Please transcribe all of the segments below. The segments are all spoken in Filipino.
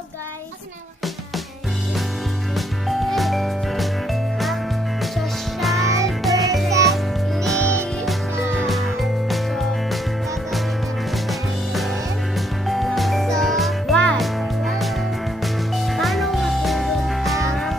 Hello guys! Social versus what? Paano matulog ang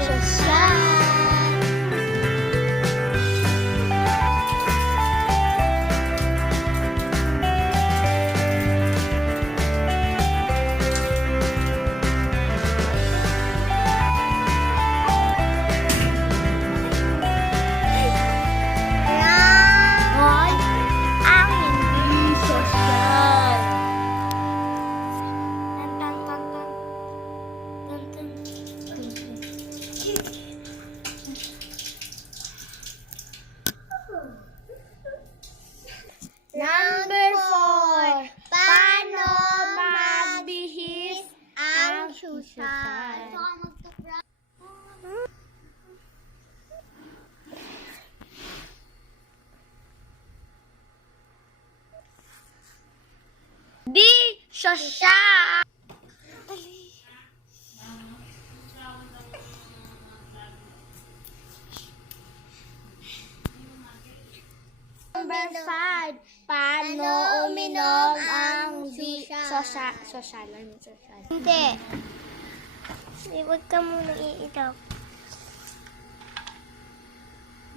social? Number 4. Paano magbihis ang social? Di social. Number 5. Paano uminom ang di social? Hindi. Huwag ka muna iinom.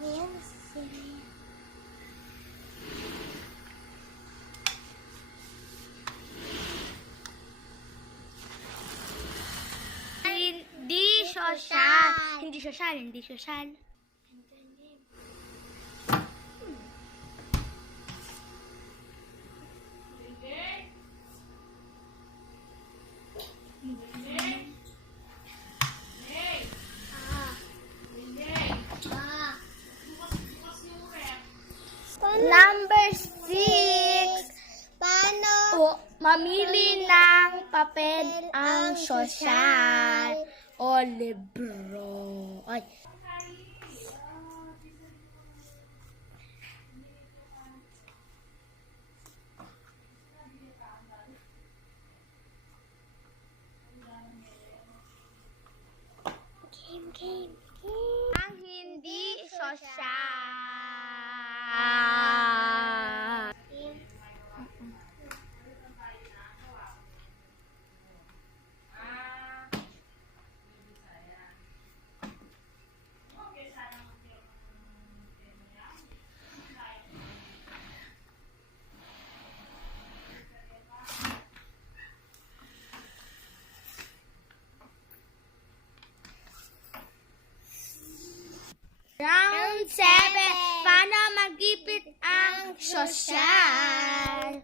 Ayan, sila. Hindi social. Number 6. Paano mamili ng papel ang social o libro? Ay. Game. Ang hindi social. Round 7. Paano magipit ang social?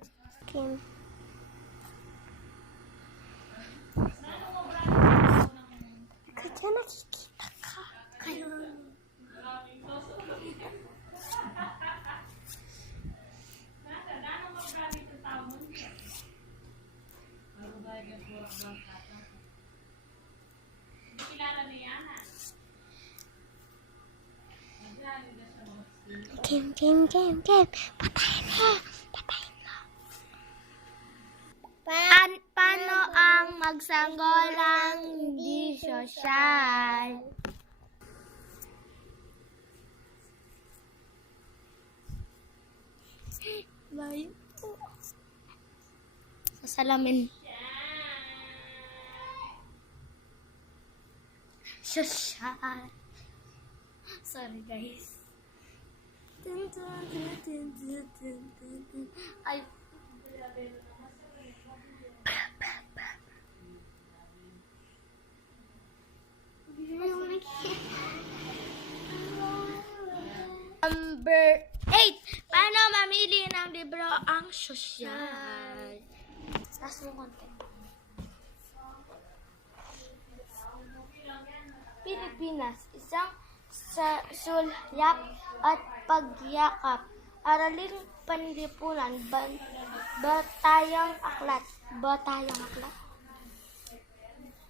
Kaya nakikita ka. Kayo. Game. Patayin mo. Magsanggolang hindi sosyal. Bayo po. Sa salamin. Sosyal. Sorry guys. Ay. Number 8. Paano mamili ng libro ang sosyal? Taas mo konti. Pilipinas, isang sulyap at pagyakap. Araling panlipunan, batayang aklat.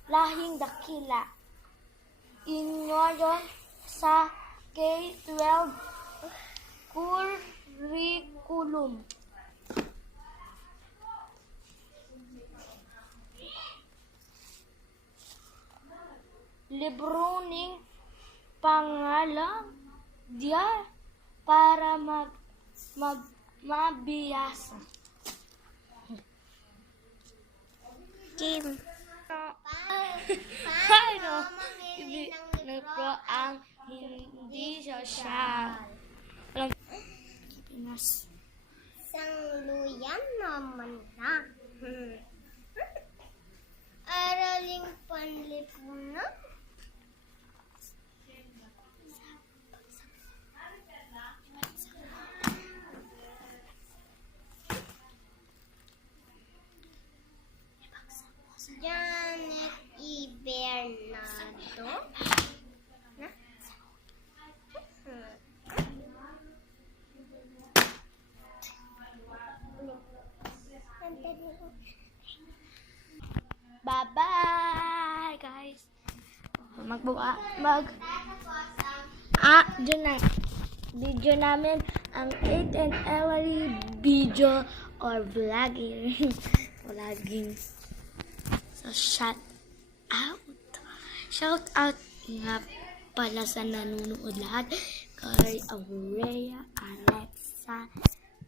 Lahing dakila. Inyo sa K-12 curriculum. Libro ning pangalang dia para mabiyasa. Kim. Paano mamili ng libro ang hindi sosyal? Pinas. Sangluyan naman na. Araling panlipunan. Janet E. Bernardo. Bye-bye, guys. Dyan na. Video namin ang 8 and Ellery video or vlogging. Vlogging. So, shout out nga pala sa nanonood lahat. Kay Aurea, Alexa,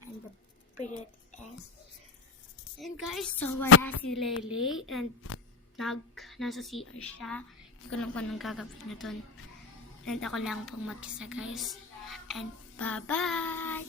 and the Spirit S. And guys, so wala si Lele and nasa CR siya. Hindi ko lang po nang gagawin na dun. And ako lang pong mag-isa guys. And bye-bye!